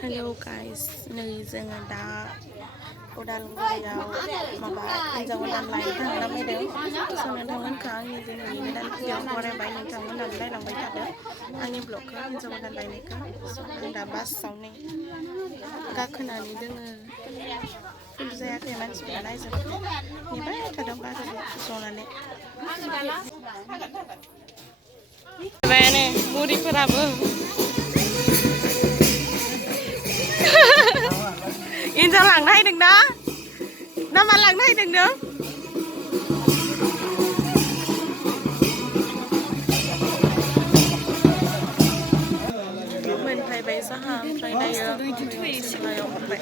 Hello guys नै जोङो दा उदालगुरियाव माबा हिन्जाव गोदान लायनो थांनो नामायदों स' नोंथांमोनखौ आंनि दिनैनि गोदान भिडिअ बरायबाय नोंथांमोनाबो नायलांबाय थादो आंनि ब्लगखौ हिन्जाव गोदान लायनायखौ स' आं दा बासावनो गाखोनानै दोङो फुल जायाखै मानसिफोरा नायजोबबाय नेबाय थादों बाजाराव जनानै बुरिफोराबो हिन्जाव लांनो हायदों ना मा लांनो हायदों नों मोनफैबाय साहा ओमफ्राय दायो सिलायाव हाबबाय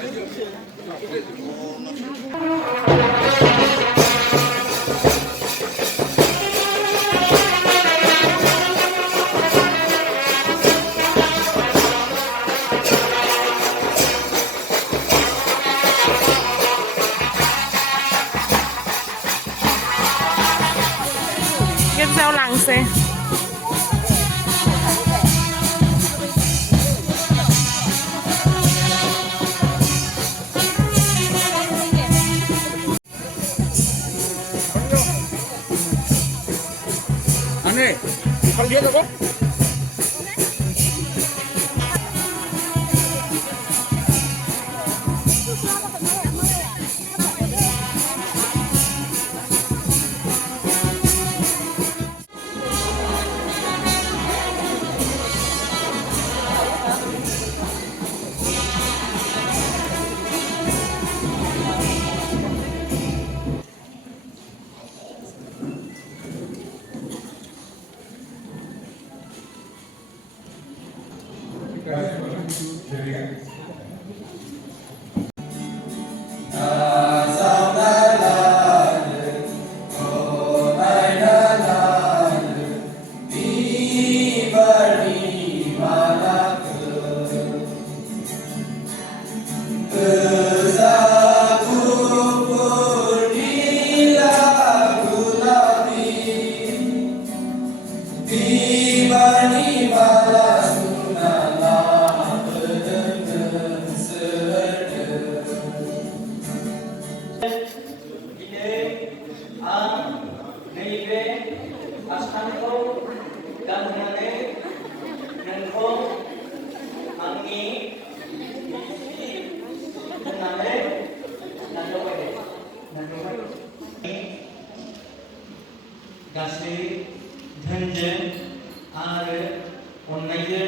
गिर्जायाव लांसै 안에 바로 위에다가 गासै धोनजों आरो अननायजों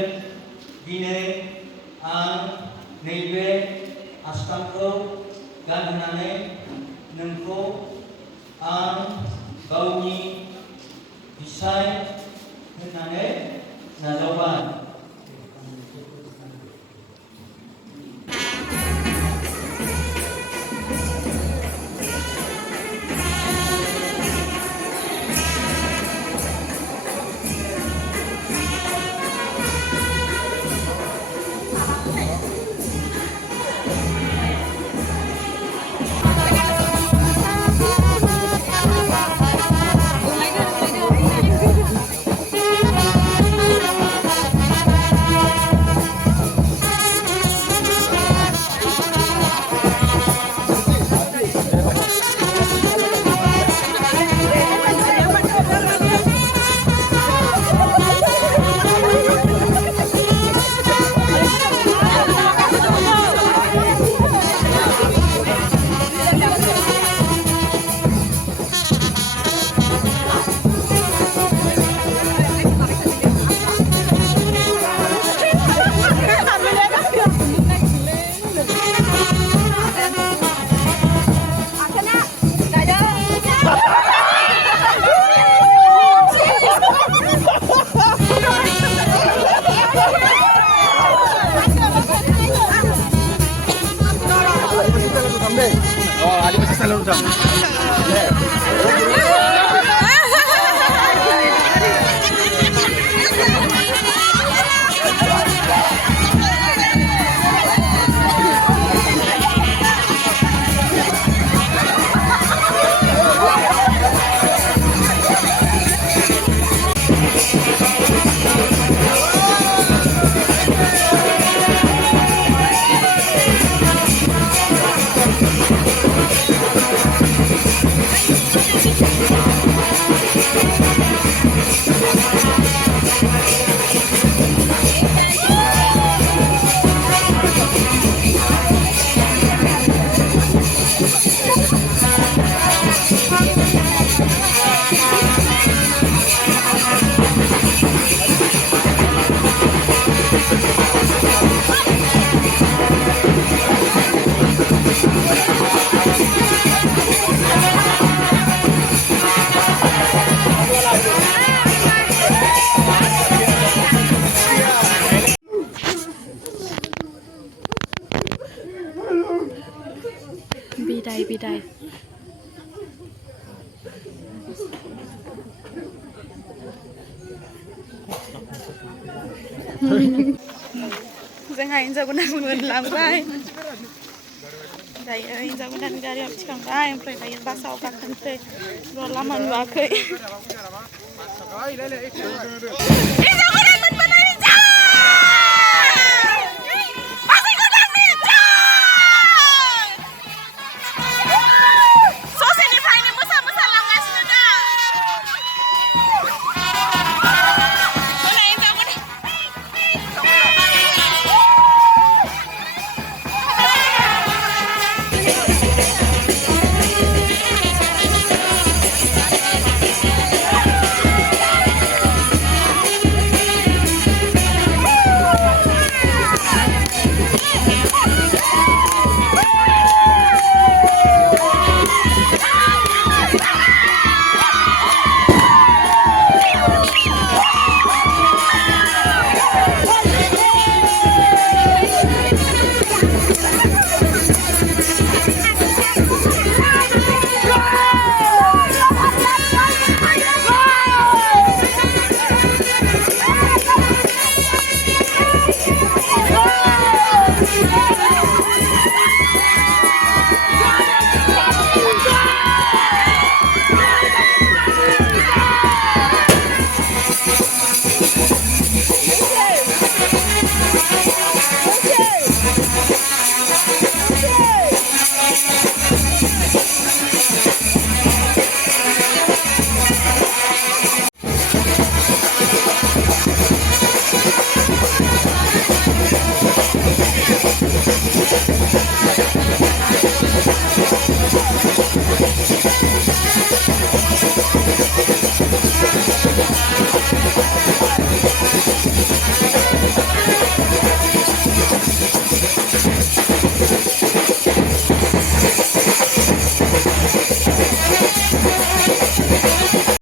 दिनै आं नैबे आस्थामखौ गानहोनानै नोंखौ आं गावनि फिसाय होननानै नाजावबाय 아니면 살로 좀. बिदाय जोंहा हिन्जाव गोदान मोनलांबाय दायो हिन्जाव गोदान गारियाव थिखांबाय ओमफ्राय दायो बासाव गाखोनोसै र' लामा नुवाखै